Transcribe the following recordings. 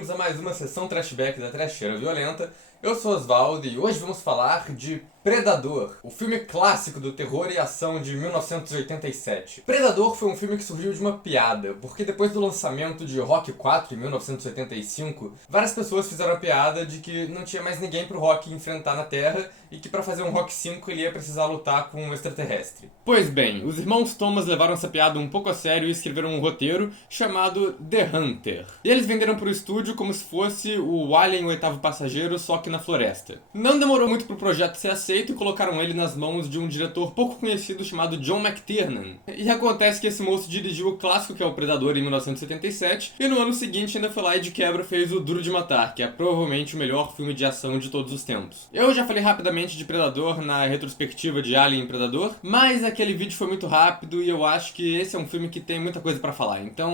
bem-vindos a mais uma sessão Trashback da Trasheira Violenta. Eu sou Osvaldo e hoje vamos falar de Predador, o filme clássico do terror e ação de 1987. Predador foi um filme que surgiu de uma piada, porque depois do lançamento de Rocky 4 em 1985, várias pessoas fizeram a piada de que não tinha mais ninguém pro Rocky enfrentar na Terra e que para fazer um Rocky 5 ele ia precisar lutar com um extraterrestre. Pois bem, os irmãos Thomas levaram essa piada um pouco a sério e escreveram um roteiro chamado The Hunter. E eles venderam pro estúdio como se fosse o Alien, o oitavo passageiro, só que na floresta. Não demorou muito pro projeto ser aceito e colocaram ele nas mãos de um diretor pouco conhecido chamado John McTiernan. E acontece que esse moço dirigiu o clássico que é o Predador em 1977 e no ano seguinte ainda foi lá e de quebra fez o Duro de Matar, que é provavelmente o melhor filme de ação de todos os tempos. Eu já falei rapidamente de Predador na retrospectiva de Alien e Predador, mas aquele vídeo foi muito rápido e eu acho que esse é um filme que tem muita coisa pra falar, então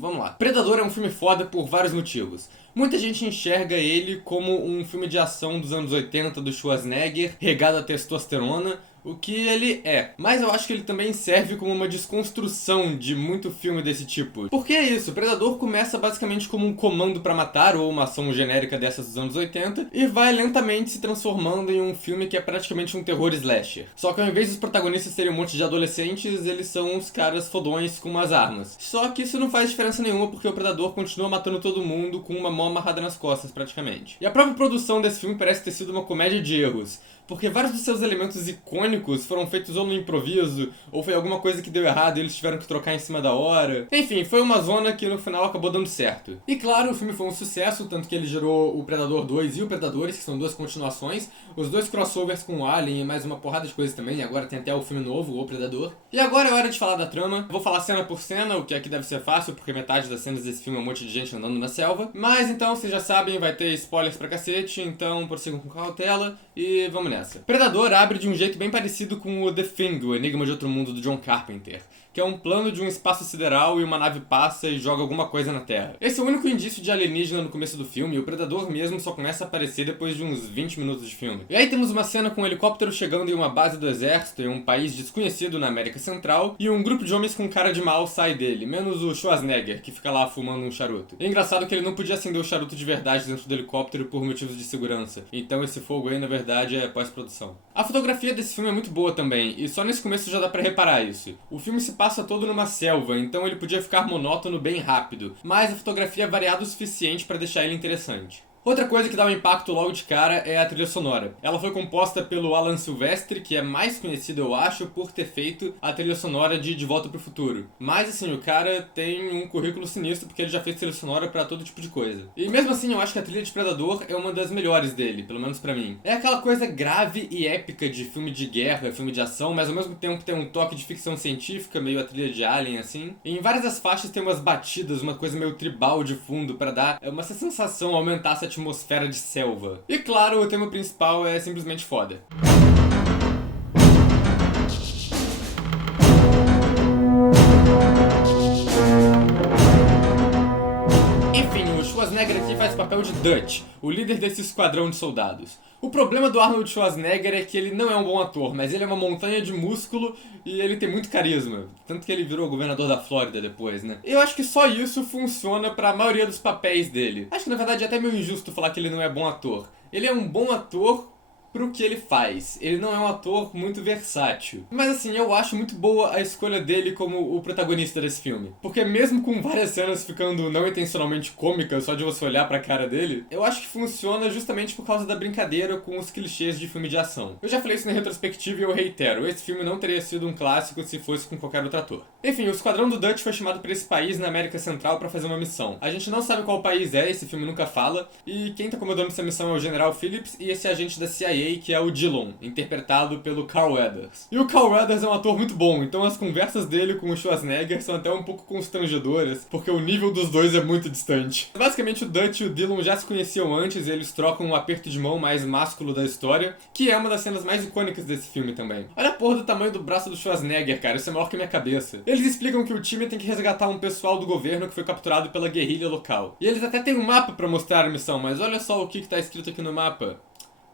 vamos lá. Predador é um filme foda por vários motivos. Muita gente enxerga ele como um filme de ação dos anos 80 do Schwarzenegger, regado a testosterona, o que ele é. Mas eu acho que ele também serve como uma desconstrução de muito filme desse tipo. Porque é isso, Predador começa basicamente como um comando pra matar, ou uma ação genérica dessas dos anos 80, e vai lentamente se transformando em um filme que é praticamente um terror slasher. Só que ao invés dos protagonistas serem um monte de adolescentes, eles são uns caras fodões com umas armas. Só que isso não faz diferença nenhuma, porque o Predador continua matando todo mundo com uma mão amarrada nas costas, praticamente. E a própria produção desse filme parece ter sido uma comédia de erros, porque vários dos seus elementos icônicos foram feitos ou no improviso, ou foi alguma coisa que deu errado e eles tiveram que trocar em cima da hora. Enfim, foi uma zona que no final acabou dando certo. E claro, o filme foi um sucesso, tanto que ele gerou o Predador 2 e o Predadores, que são duas continuações, os dois crossovers com o Alien e mais uma porrada de coisas também, e agora tem até o filme novo, O Predador. E agora é hora de falar da trama. Vou falar cena por cena, o que aqui deve ser fácil, porque metade das cenas desse filme é um monte de gente andando na selva. Mas então, vocês já sabem, vai ter spoilers pra cacete, então prossigam com cautela e vamos nessa. Predador abre de um jeito bem parecido com o The Thing, o Enigma de Outro Mundo do John Carpenter, que é um plano de um espaço sideral e uma nave passa e joga alguma coisa na Terra. Esse é o único indício de alienígena no começo do filme, e o Predador mesmo só começa a aparecer depois de uns 20 minutos de filme. E aí temos uma cena com um helicóptero chegando em uma base do exército em um país desconhecido na América Central, e um grupo de homens com cara de mal sai dele, menos o Schwarzenegger, que fica lá fumando um charuto. E é engraçado que ele não podia acender o charuto de verdade dentro do helicóptero por motivos de segurança, então esse fogo aí na verdade é pós-produção. A fotografia desse filme é muito boa também, e só nesse começo já dá pra reparar isso. O filme se passa todo numa selva, então ele podia ficar monótono bem rápido, mas a fotografia é variada o suficiente pra deixar ele interessante. Outra coisa que dá um impacto logo de cara é a trilha sonora. Ela foi composta pelo Alan Silvestri, que é mais conhecido, eu acho, por ter feito a trilha sonora de Volta pro Futuro. Mas, assim, o cara tem um currículo sinistro, porque ele já fez trilha sonora pra todo tipo de coisa. E mesmo assim, eu acho que a trilha de Predador é uma das melhores dele, pelo menos pra mim. É aquela coisa grave e épica de filme de guerra, filme de ação, mas ao mesmo tempo tem um toque de ficção científica, meio a trilha de Alien, assim. E em várias das faixas tem umas batidas, uma coisa meio tribal de fundo, pra dar uma sensação, aumentar essa atmosfera de selva. E claro, o tema principal é simplesmente foda. Enfim, o Schwarzenegger aqui faz o papel de Dutch, o líder desse esquadrão de soldados. O problema do Arnold Schwarzenegger é que ele não é um bom ator, mas ele é uma montanha de músculo e ele tem muito carisma. Tanto que ele virou governador da Flórida depois, né? Eu acho que só isso funciona pra maioria dos papéis dele. Acho que na verdade é até meio injusto falar que ele não é bom ator. Ele é um bom ator pro que ele faz. Ele não é um ator muito versátil. Mas assim, eu acho muito boa a escolha dele como o protagonista desse filme. Porque mesmo com várias cenas ficando não intencionalmente cômicas, só de você olhar pra cara dele, eu acho que funciona justamente por causa da brincadeira com os clichês de filme de ação. Eu já falei isso na retrospectiva e eu reitero, esse filme não teria sido um clássico se fosse com qualquer outro ator. Enfim, o Esquadrão do Dutch foi chamado pra esse país na América Central pra fazer uma missão. A gente não sabe qual país é, esse filme nunca fala, e quem tá comandando essa missão é o General Phillips e esse agente da CIA, que é o Dillon, interpretado pelo Carl Weathers. E o Carl Weathers é um ator muito bom, então as conversas dele com o Schwarzenegger são até um pouco constrangedoras, porque o nível dos dois é muito distante. Basicamente, o Dutch e o Dillon já se conheciam antes, e eles trocam um aperto de mão mais másculo da história, que é uma das cenas mais icônicas desse filme também. Olha a porra do tamanho do braço do Schwarzenegger, cara, isso é maior que a minha cabeça. Eles explicam que o time tem que resgatar um pessoal do governo que foi capturado pela guerrilha local. E eles até têm um mapa pra mostrar a missão, mas olha só o que tá escrito aqui no mapa.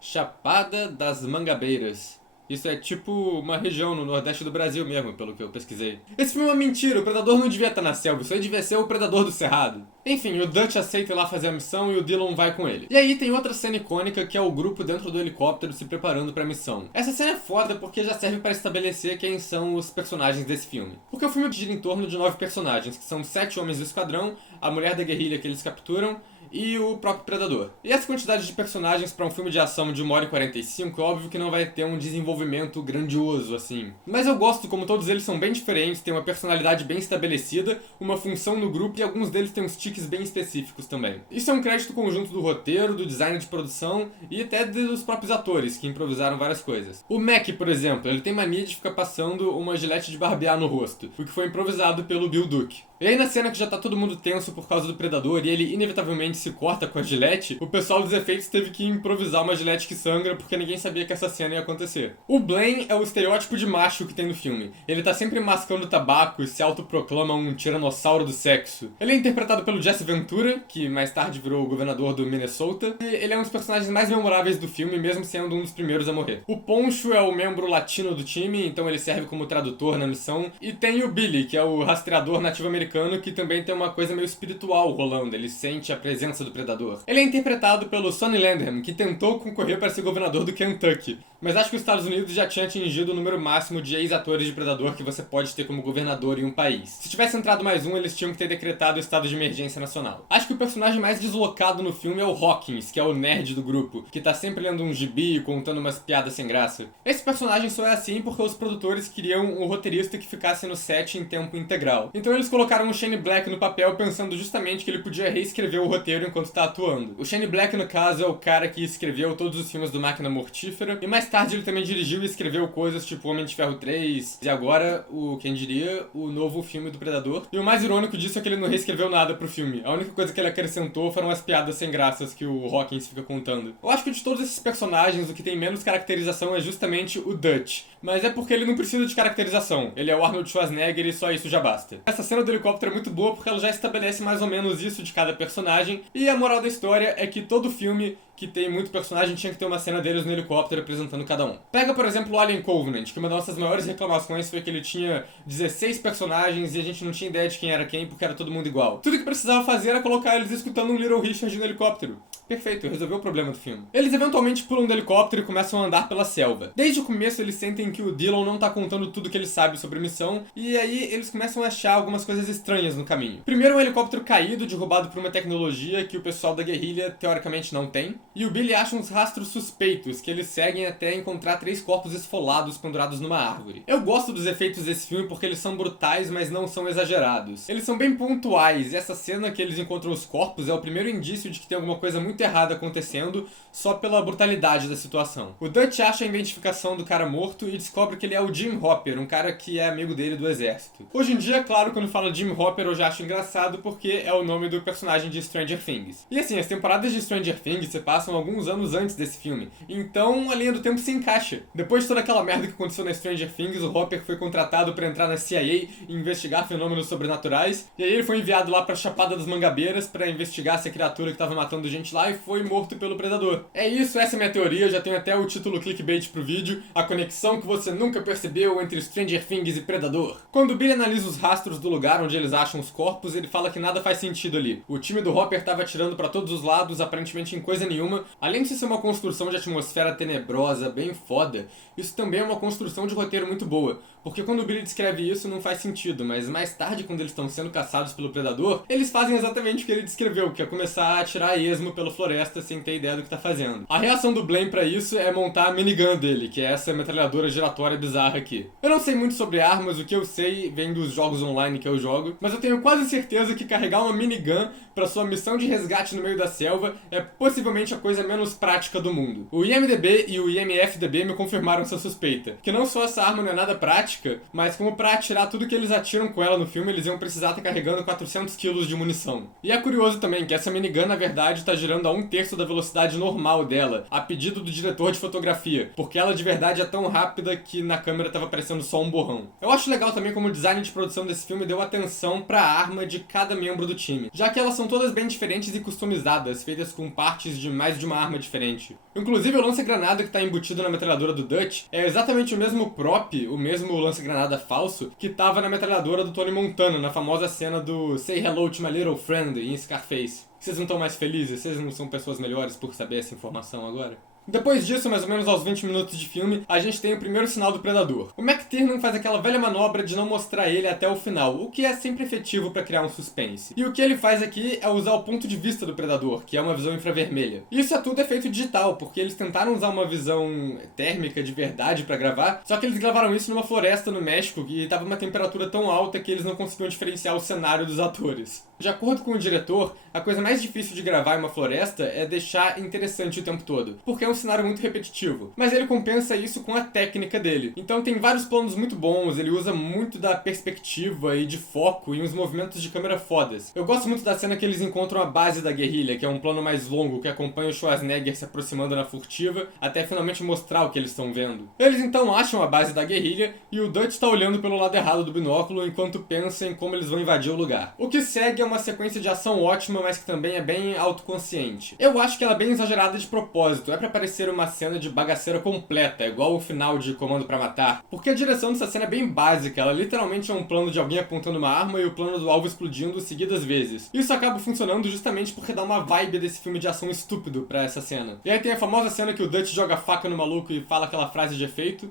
Chapada das Mangabeiras. Isso é tipo uma região no nordeste do Brasil mesmo, pelo que eu pesquisei. Esse filme é uma mentira, o predador não devia estar na selva, isso aí devia ser o predador do cerrado. Enfim, o Dutch aceita ir lá fazer a missão e o Dillon vai com ele. E aí tem outra cena icônica que é o grupo dentro do helicóptero se preparando pra missão. Essa cena é foda porque já serve para estabelecer quem são os personagens desse filme. Porque o filme gira em torno de 9 personagens, que são 7 homens do esquadrão, a mulher da guerrilha que eles capturam, e o próprio Predador. E essa quantidade de personagens para um filme de ação de 1h45, é óbvio que não vai ter um desenvolvimento grandioso, assim. Mas eu gosto como todos eles são bem diferentes, têm uma personalidade bem estabelecida, uma função no grupo e alguns deles têm uns tiques bem específicos também. Isso é um crédito conjunto do roteiro, do design de produção e até dos próprios atores, que improvisaram várias coisas. O Mac, por exemplo, ele tem mania de ficar passando uma gilete de barbear no rosto, o que foi improvisado pelo Bill Duke. E aí na cena que já tá todo mundo tenso por causa do Predador e ele inevitavelmente se corta com a gilete, o pessoal dos efeitos teve que improvisar uma gilete que sangra porque ninguém sabia que essa cena ia acontecer. O Blaine é o estereótipo de macho que tem no filme. Ele tá sempre mascando tabaco e se autoproclama um tiranossauro do sexo. Ele é interpretado pelo Jesse Ventura, que mais tarde virou o governador do Minnesota, e ele é um dos personagens mais memoráveis do filme, mesmo sendo um dos primeiros a morrer. O Poncho é o membro latino do time, então ele serve como tradutor na missão, e tem o Billy, que é o rastreador nativo americano, que também tem uma coisa meio espiritual rolando, ele sente a presença do predador. Ele é interpretado pelo Sonny Landham, que tentou concorrer para ser governador do Kentucky, mas acho que os Estados Unidos já tinha atingido o número máximo de ex-atores de Predador que você pode ter como governador em um país. Se tivesse entrado mais um, eles tinham que ter decretado o estado de emergência nacional. Acho que o personagem mais deslocado no filme é o Hawkins, que é o nerd do grupo, que tá sempre lendo um gibi e contando umas piadas sem graça. Esse personagem só é assim porque os produtores queriam um roteirista que ficasse no set em tempo integral. Então eles colocaram o Shane Black no papel pensando justamente que ele podia reescrever o roteiro enquanto tá atuando. O Shane Black, no caso, é o cara que escreveu todos os filmes do Máquina Mortífera, e mais tarde ele também dirigiu e escreveu coisas tipo Homem de Ferro 3, e agora, quem diria, o novo filme do Predador. E o mais irônico disso é que ele não reescreveu nada pro filme. A única coisa que ele acrescentou foram as piadas sem graças que o Hawkins fica contando. Eu acho que de todos esses personagens, o que tem menos caracterização é justamente o Dutch. Mas é porque ele não precisa de caracterização. Ele é o Arnold Schwarzenegger e só isso já basta. Essa cena do helicóptero é muito boa porque ela já estabelece mais ou menos isso de cada personagem. E a moral da história é que todo filme que tem muito personagem tinha que ter uma cena deles no helicóptero apresentando cada um. Pega, por exemplo, o Alien Covenant, que uma das nossas maiores reclamações foi que ele tinha 16 personagens e a gente não tinha ideia de quem era quem porque era todo mundo igual. Tudo que precisava fazer era colocar eles escutando um Little Richard no helicóptero. Perfeito, resolveu o problema do filme. Eles eventualmente pulam do helicóptero e começam a andar pela selva. Desde o começo eles sentem que o Dillon não tá contando tudo que ele sabe sobre a missão, e aí eles começam a achar algumas coisas estranhas no caminho. Primeiro, um helicóptero caído, derrubado por uma tecnologia que o pessoal da guerrilha teoricamente não tem, e o Billy acha uns rastros suspeitos que eles seguem até encontrar 3 corpos esfolados pendurados numa árvore. Eu gosto dos efeitos desse filme porque eles são brutais, mas não são exagerados. Eles são bem pontuais, e essa cena que eles encontram os corpos é o primeiro indício de que tem alguma coisa muito errada acontecendo só pela brutalidade da situação. O Dutch acha a identificação do cara morto e descobre que ele é o Jim Hopper, um cara que é amigo dele do exército. Hoje em dia, claro, quando fala Jim Hopper eu já acho engraçado porque é o nome do personagem de Stranger Things. E assim, as temporadas de Stranger Things se passam alguns anos antes desse filme, então a linha do tempo se encaixa. Depois de toda aquela merda que aconteceu na Stranger Things, o Hopper foi contratado para entrar na CIA e investigar fenômenos sobrenaturais, e aí ele foi enviado lá pra Chapada das Mangabeiras para investigar essa criatura que tava matando gente lá e foi morto pelo Predador. É isso, essa é a minha teoria, eu já tenho até o título clickbait pro vídeo, a conexão que você nunca percebeu entre Stranger Things e Predador. Quando o Billy analisa os rastros do lugar onde eles acham os corpos, ele fala que nada faz sentido ali. O time do Hopper tava atirando pra todos os lados, aparentemente em coisa nenhuma. Além de ser uma construção de atmosfera tenebrosa, bem foda, isso também é uma construção de roteiro muito boa. Porque quando o Billy descreve isso não faz sentido, mas mais tarde, quando eles estão sendo caçados pelo Predador, eles fazem exatamente o que ele descreveu, que é começar a atirar a esmo pela floresta sem ter ideia do que tá fazendo. A reação do Blaine pra isso é montar a minigun dele, que é essa metralhadora giratória bizarra aqui. Eu não sei muito sobre armas, o que eu sei vem dos jogos online que eu jogo, mas eu tenho quase certeza que carregar uma minigun pra sua missão de resgate no meio da selva é possivelmente a coisa menos prática do mundo. O IMDb e o IMFDB me confirmaram essa suspeita, que não só essa arma não é nada prática, mas como pra atirar tudo que eles atiram com ela no filme, eles iam precisar estar carregando 400 kg de munição. E é curioso também que essa minigun, na verdade, tá girando voando a 1/3 da velocidade normal dela, a pedido do diretor de fotografia, porque ela de verdade é tão rápida que na câmera tava parecendo só um borrão. Eu acho legal também como o design de produção desse filme deu atenção pra arma de cada membro do time, já que elas são todas bem diferentes e customizadas, feitas com partes de mais de uma arma diferente. Inclusive o lança-granada que tá embutido na metralhadora do Dutch é exatamente o mesmo prop, o mesmo lança-granada falso, que tava na metralhadora do Tony Montana, na famosa cena do Say Hello to My Little Friend em Scarface. Vocês não estão mais felizes? Vocês não são pessoas melhores por saber essa informação agora? Depois disso, mais ou menos aos 20 minutos de filme, a gente tem o primeiro sinal do Predador. O McTiernan faz aquela velha manobra de não mostrar ele até o final, o que é sempre efetivo para criar um suspense. E o que ele faz aqui é usar o ponto de vista do Predador, que é uma visão infravermelha. E isso é tudo efeito digital, porque eles tentaram usar uma visão térmica de verdade para gravar, só que eles gravaram isso numa floresta no México e tava uma temperatura tão alta que eles não conseguiam diferenciar o cenário dos atores. De acordo com o diretor, a coisa mais difícil de gravar em uma floresta é deixar interessante o tempo todo, porque é um cenário muito repetitivo. Mas ele compensa isso com a técnica dele. Então tem vários planos muito bons, ele usa muito da perspectiva e de foco e uns movimentos de câmera fodas. Eu gosto muito da cena que eles encontram a base da guerrilha, que é um plano mais longo que acompanha o Schwarzenegger se aproximando na furtiva, até finalmente mostrar o que eles estão vendo. Eles então acham a base da guerrilha e o Dutch está olhando pelo lado errado do binóculo enquanto pensa em como eles vão invadir o lugar. O que segue é uma sequência de ação ótima, mas que também é bem autoconsciente. Eu acho que ela é bem exagerada de propósito, é pra parecer uma cena de bagaceira completa, igual o final de Comando pra Matar, porque a direção dessa cena é bem básica, ela literalmente é um plano de alguém apontando uma arma e o plano do alvo explodindo seguidas vezes. Isso acaba funcionando justamente porque dá uma vibe desse filme de ação estúpido pra essa cena. E aí tem a famosa cena que o Dutch joga faca no maluco e fala aquela frase de efeito.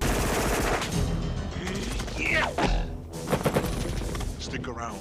Stick around.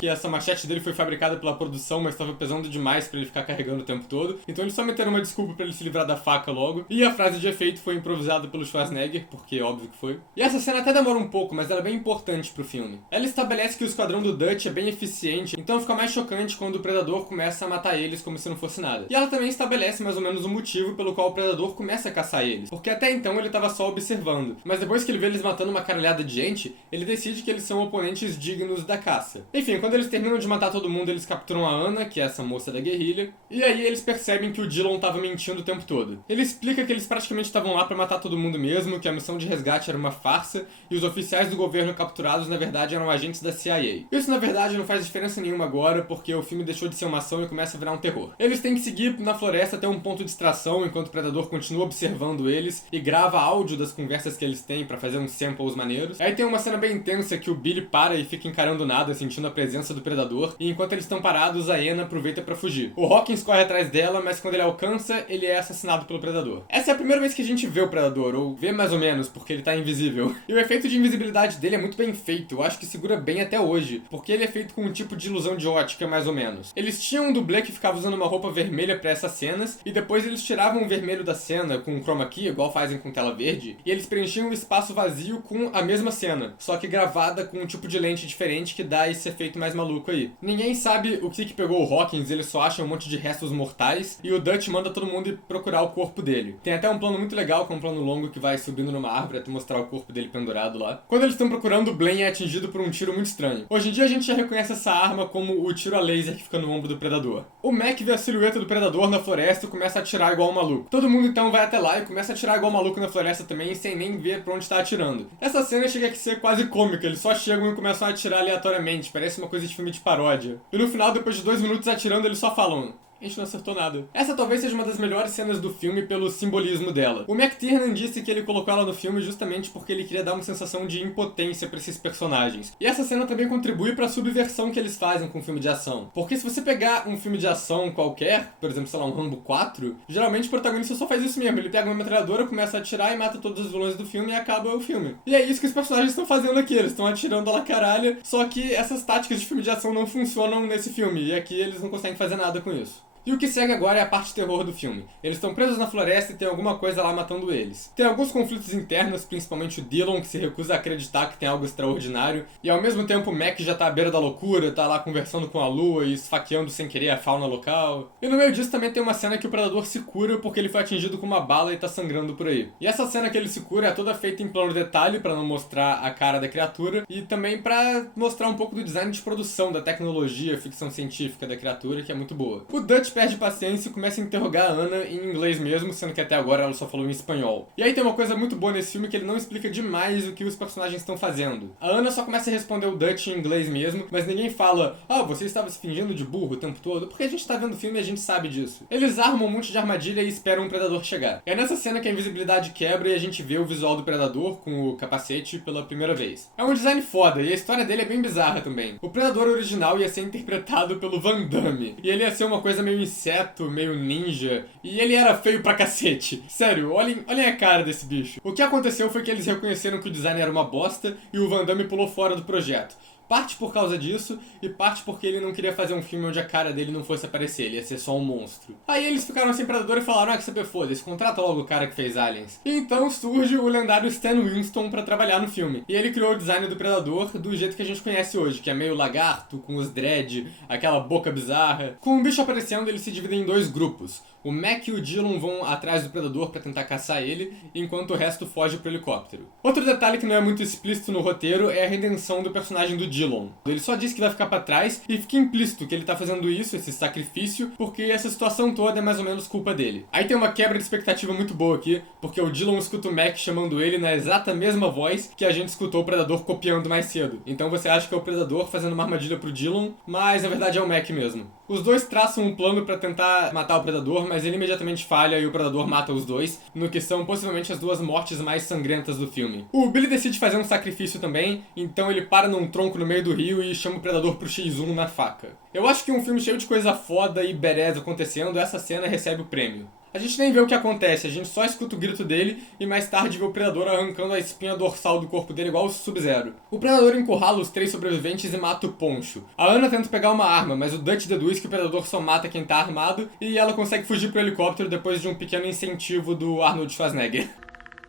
Que essa machete dele foi fabricada pela produção, mas estava pesando demais pra ele ficar carregando o tempo todo. Então eles só meteram uma desculpa pra ele se livrar da faca logo. E a frase de efeito foi improvisada pelo Schwarzenegger, porque óbvio que foi. E essa cena até demora um pouco, mas ela é bem importante pro filme. Ela estabelece que o esquadrão do Dutch é bem eficiente, então fica mais chocante quando o Predador começa a matar eles como se não fosse nada. E ela também estabelece mais ou menos o motivo pelo qual o Predador começa a caçar eles, porque até então ele tava só observando. Mas depois que ele vê eles matando uma caralhada de gente, ele decide que eles são oponentes dignos da caça. Enfim, quando eles terminam de matar todo mundo, eles capturam a Ana, que é essa moça da guerrilha, e aí eles percebem que o Dillon tava mentindo o tempo todo. Ele explica que eles praticamente estavam lá pra matar todo mundo mesmo, que a missão de resgate era uma farsa, e os oficiais do governo capturados na verdade eram agentes da CIA. Isso na verdade não faz diferença nenhuma agora, porque o filme deixou de ser uma ação e começa a virar um terror. Eles têm que seguir na floresta até um ponto de extração, enquanto o Predador continua observando eles, e grava áudio das conversas que eles têm pra fazer uns samples maneiros. Aí tem uma cena bem intensa que o Billy para e fica encarando nada, sentindo a presença do Predador, e enquanto eles estão parados, a Anna aproveita pra fugir. O Hawkins corre atrás dela, mas quando ele alcança, ele é assassinado pelo Predador. Essa é a primeira vez que a gente vê o Predador, ou vê mais ou menos, porque ele tá invisível. E o efeito de invisibilidade dele é muito bem feito, eu acho que segura bem até hoje, porque ele é feito com um tipo de ilusão de ótica, mais ou menos. Eles tinham um dublê que ficava usando uma roupa vermelha pra essas cenas, e depois eles tiravam o vermelho da cena com chroma key, igual fazem com tela verde, e eles preenchiam o espaço vazio com a mesma cena, só que gravada com um tipo de lente diferente que dá esse efeito mais maluco aí. Ninguém sabe o que pegou o Hawkins, ele só acha um monte de restos mortais, e o Dutch manda todo mundo ir procurar o corpo dele. Tem até um plano muito legal, que é um plano longo que vai subindo numa árvore até mostrar o corpo dele pendurado lá. Quando eles estão procurando, o Blaine é atingido por um tiro muito estranho. Hoje em dia a gente já reconhece essa arma como o tiro a laser que fica no ombro do Predador. O Mac vê a silhueta do Predador na floresta e começa a atirar igual um maluco. Todo mundo então vai até lá e começa a atirar igual um maluco na floresta também, sem nem ver pra onde tá atirando. Essa cena chega a ser quase cômica, eles só chegam e começam a atirar aleatoriamente, parece uma coisa de filme de paródia. E no final, depois de 2 minutos atirando, eles só falam: a gente não acertou nada. Essa talvez seja uma das melhores cenas do filme pelo simbolismo dela. O McTiernan disse que ele colocou ela no filme justamente porque ele queria dar uma sensação de impotência pra esses personagens. E essa cena também contribui pra subversão que eles fazem com o filme de ação. Porque se você pegar um filme de ação qualquer, por exemplo, sei lá, um Rambo 4, geralmente o protagonista só faz isso mesmo. Ele pega uma metralhadora, começa a atirar e mata todos os vilões do filme e acaba o filme. E é isso que os personagens estão fazendo aqui. Eles estão atirando a la caralho, só que essas táticas de filme de ação não funcionam nesse filme. E aqui eles não conseguem fazer nada com isso. E o que segue agora é a parte terror do filme. Eles estão presos na floresta e tem alguma coisa lá matando eles. Tem alguns conflitos internos, principalmente o Dillon, que se recusa a acreditar que tem algo extraordinário. E ao mesmo tempo o Mac já tá à beira da loucura, tá lá conversando com a lua e esfaqueando sem querer a fauna local. E no meio disso também tem uma cena que o Predador se cura porque ele foi atingido com uma bala e tá sangrando por aí. E essa cena que ele se cura é toda feita em plano detalhe pra não mostrar a cara da criatura e também pra mostrar um pouco do design de produção, da tecnologia, ficção científica da criatura, que é muito boa. O Dutch perde paciência e começa a interrogar a Ana em inglês mesmo, sendo que até agora ela só falou em espanhol. E aí tem uma coisa muito boa nesse filme, que ele não explica demais o que os personagens estão fazendo. A Ana só começa a responder o Dutch em inglês mesmo, mas ninguém fala: ah, você estava se fingindo de burro o tempo todo, porque a gente tá vendo o filme e a gente sabe disso. Eles armam um monte de armadilha e esperam um predador chegar. É nessa cena que a invisibilidade quebra e a gente vê o visual do predador com o capacete pela primeira vez. É um design foda e a história dele é bem bizarra também. O predador original ia ser interpretado pelo Van Damme, e ele ia ser uma coisa meio inseto, meio ninja, e ele era feio pra cacete. Sério, olhem a cara desse bicho. O que aconteceu foi que eles reconheceram que o design era uma bosta e o Van Damme pulou fora do projeto. Parte por causa disso, e parte porque ele não queria fazer um filme onde a cara dele não fosse aparecer, ele ia ser só um monstro. Aí eles ficaram sem predador e falaram: ah, que saber, foda-se, contrata logo o cara que fez Aliens. E então surge o lendário Stan Winston pra trabalhar no filme. E ele criou o design do predador do jeito que a gente conhece hoje, que é meio lagarto, com os dread, aquela boca bizarra. Com o bicho aparecendo, eles se dividem em dois grupos. O Mac e o Dillon vão atrás do predador pra tentar caçar ele, enquanto o resto foge pro helicóptero. Outro detalhe que não é muito explícito no roteiro é a redenção do personagem do Dillon. Ele só diz que vai ficar pra trás e fica implícito que ele tá fazendo isso, esse sacrifício, porque essa situação toda é mais ou menos culpa dele. Aí tem uma quebra de expectativa muito boa aqui, porque o Dillon escuta o Mac chamando ele na exata mesma voz que a gente escutou o predador copiando mais cedo. Então você acha que é o predador fazendo uma armadilha pro Dillon, mas na verdade é o Mac mesmo. Os dois traçam um plano pra tentar matar o predador, mas ele imediatamente falha e o predador mata os dois, no que são possivelmente as duas mortes mais sangrentas do filme. O Billy decide fazer um sacrifício também, então ele para num tronco no meio do rio e chama o predador pro X1 na faca. Eu acho que um filme cheio de coisa foda e badass acontecendo, essa cena recebe o prêmio. A gente nem vê o que acontece, a gente só escuta o grito dele e mais tarde vê o predador arrancando a espinha dorsal do corpo dele igual o Sub-Zero. O predador encurrala os três sobreviventes e mata o Poncho. A Ana tenta pegar uma arma, mas o Dutch deduz que o predador só mata quem tá armado e ela consegue fugir pro helicóptero depois de um pequeno incentivo do Arnold Schwarzenegger.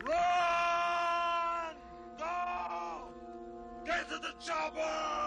Run! Go! Get to the chopper!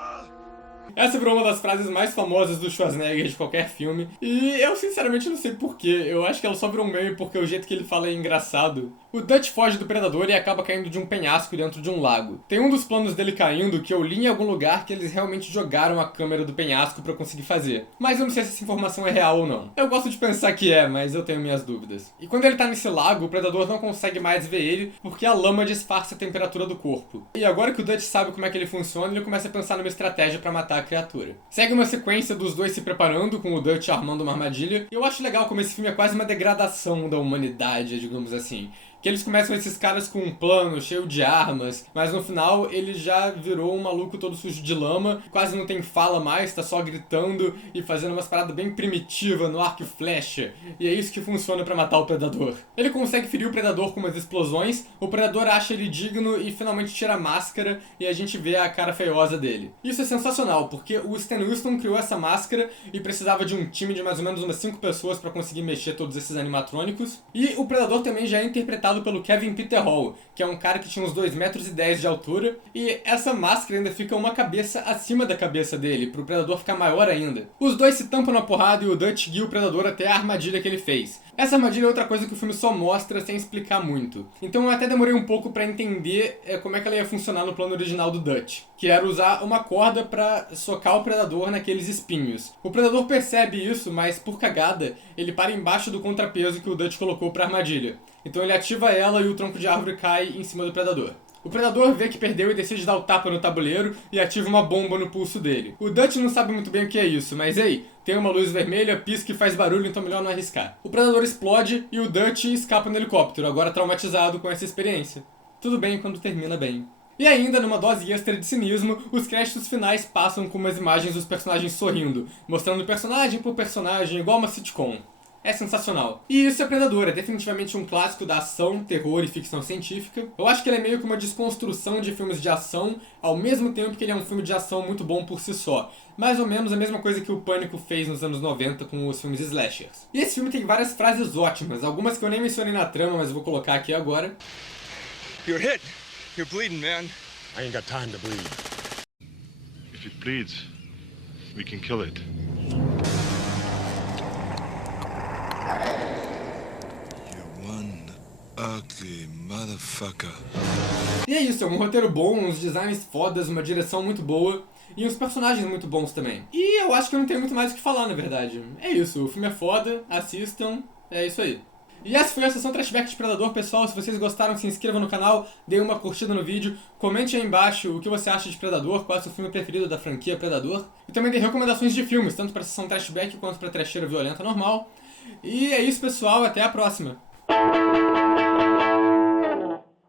Essa virou uma das frases mais famosas do Schwarzenegger de qualquer filme. E eu sinceramente não sei porquê. Eu acho que ela só virou um meme porque o jeito que ele fala é engraçado. O Dutch foge do predador e acaba caindo de um penhasco dentro de um lago. Tem um dos planos dele caindo que eu li em algum lugar que eles realmente jogaram a câmera do penhasco pra conseguir fazer. Mas eu não sei se essa informação é real ou não. Eu gosto de pensar que é, mas eu tenho minhas dúvidas. E quando ele tá nesse lago, o predador não consegue mais ver ele porque a lama disfarça a temperatura do corpo. E agora que o Dutch sabe como é que ele funciona, ele começa a pensar numa estratégia pra matar a criatura. Segue uma sequência dos dois se preparando, com o Dutch armando uma armadilha. E eu acho legal como esse filme é quase uma degradação da humanidade, digamos assim. Que eles começam esses caras com um plano cheio de armas, mas no final ele já virou um maluco todo sujo de lama, quase não tem fala mais, tá só gritando e fazendo umas paradas bem primitivas no arco e flecha. E é isso que funciona pra matar o predador. Ele consegue ferir o predador com umas explosões, o predador acha ele digno e finalmente tira a máscara e a gente vê a cara feiosa dele. Isso é sensacional, porque o Stan Winston criou essa máscara e precisava de um time de mais ou menos umas 5 pessoas pra conseguir mexer todos esses animatrônicos. E o predador também já é interpretado pelo Kevin Peter Hall, que é um cara que tinha uns 2,10 metros de altura, e essa máscara ainda fica uma cabeça acima da cabeça dele, pro predador ficar maior ainda. Os dois se tampam na porrada e o Dutch guia o predador até a armadilha que ele fez. Essa armadilha é outra coisa que o filme só mostra sem explicar muito. Então eu até demorei um pouco pra entender como é que ela ia funcionar no plano original do Dutch, que era usar uma corda pra socar o predador naqueles espinhos. O predador percebe isso, mas por cagada, ele para embaixo do contrapeso que o Dutch colocou pra armadilha. Então ele ativa ela e o tronco de árvore cai em cima do predador. O predador vê que perdeu e decide dar o tapa no tabuleiro e ativa uma bomba no pulso dele. O Dutch não sabe muito bem o que é isso, mas ei, tem uma luz vermelha, pisca e faz barulho, então melhor não arriscar. O predador explode e o Dutch escapa no helicóptero, agora traumatizado com essa experiência. Tudo bem quando termina bem. E ainda, numa dose extra de cinismo, os créditos finais passam com umas imagens dos personagens sorrindo, mostrando personagem por personagem, igual uma sitcom. É sensacional. E isso é Predador, é definitivamente um clássico da ação, terror e ficção científica. Eu acho que ele é meio que uma desconstrução de filmes de ação, ao mesmo tempo que ele é um filme de ação muito bom por si só. Mais ou menos a mesma coisa que o Pânico fez nos anos 90 com os filmes slashers. E esse filme tem várias frases ótimas, algumas que eu nem mencionei na trama, mas vou colocar aqui agora. You're hit. You're bleeding, man. I ain't got time to bleed. If it bleeds, we can kill it. Ugly motherfucker. E é isso, é um roteiro bom, uns designs fodas, uma direção muito boa. e uns personagens muito bons também. E eu acho que eu não tenho muito mais o que falar, na verdade. É isso, o filme é foda, assistam, é isso aí. E essa foi a sessão Trashback de Predador, pessoal. Se vocês gostaram, se inscrevam no canal, deem uma curtida no vídeo, comente aí embaixo o que você acha de Predador, qual é o seu filme preferido da franquia Predador. E também dê recomendações de filmes, tanto para a sessão Trashback quanto para a trecheira violenta normal. E é isso, pessoal, até a próxima!